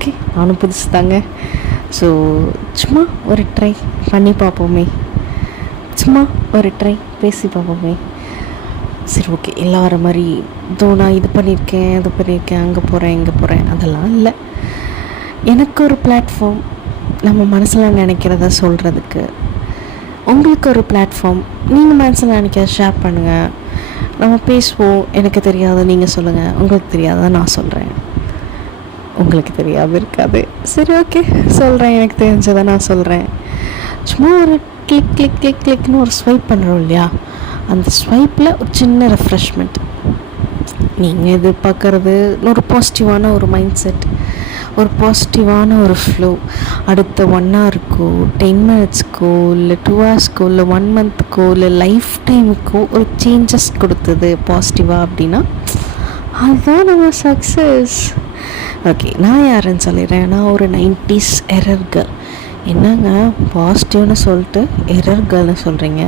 Okay, நானும் புதுசு தாங்க. ஸோ சும்மா ஒரு ட்ரை பண்ணி பார்ப்போமே, சும்மா ஒரு ட்ரை பேசி பார்ப்போமே. சரி ஓகே, எல்லாரும் மாதிரி நான் இது பண்ணியிருக்கேன், அது பண்ணியிருக்கேன், அங்கே போகிறேன், இங்கே போகிறேன், அதெல்லாம் இல்லை. எனக்கு ஒரு பிளாட்ஃபார்ம், நம்ம மனசில் நினைக்கிறத சொல்கிறதுக்கு. உங்களுக்கு ஒரு பிளாட்ஃபார்ம், நீங்கள் மனசில் நினைக்கிறத ஷேர் பண்ணுங்கள், நம்ம பேசுவோம். எனக்கு தெரியாத நீங்கள் சொல்லுங்கள், உங்களுக்கு தெரியாத நான் சொல்கிறேன். உங்களுக்கு தெரியாது இருக்காது, சரி ஓகே சொல்கிறேன், எனக்கு தெரிஞ்சதை நான் சொல்கிறேன். சும்மா ஒரு கிளிக் கிளிக் கிளிக் கிளிக்னு ஒரு ஸ்வைப் பண்ணுறோம் இல்லையா, அந்த ஸ்வைப்பில் ஒரு சின்ன ரெஃப்ரெஷ்மெண்ட். நீங்கள் எதிர்பார்க்குறது ஒரு பாசிட்டிவான ஒரு மைண்ட் செட், ஒரு பாசிட்டிவான ஒரு ஃப்ளோ. அடுத்த 1 ஹவருக்கோ 10 மினிட்ஸ்க்கோ இல்லை 2 ஹவர்ஸ்க்கோ இல்லை 1 மந்த்துக்கோ இல்லை லைஃப் டைமுக்கோ ஒரு சேஞ்சஸ் கொடுத்தது பாசிட்டிவாக அப்படின்னா அதுதான் நம்ம சக்ஸஸ். ஓகே, நான் யாருன்னு சொல்லிடுறேன். நான் ஒரு 90s எரர் கேர்ள். என்னங்க பாசிட்டிவ்னு சொல்லிட்டு எரர் கேர்ள்னு சொல்கிறீங்க?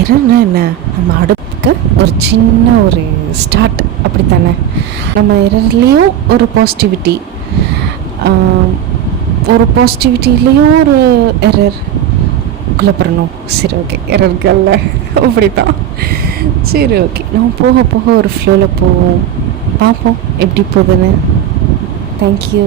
எரர்னா என்ன? நம்ம அடுத்த ஒரு சின்ன ஒரு ஸ்டார்ட், அப்படி தானே? நம்ம எரர்லேயும் ஒரு பாசிட்டிவிட்டி, ஒரு பாசிட்டிவிட்டிலேயும் ஒரு எரர் குழப்பறணும். சரி ஓகே, எரர் கேர்ள்ல அப்படி தான். சரி ஓகே, நம்ம போக போக ஒரு ஃப்ளோவில் போவோம், பார்ப்போம் எப்படி போகுதுன்னு. தேங்க்யூ.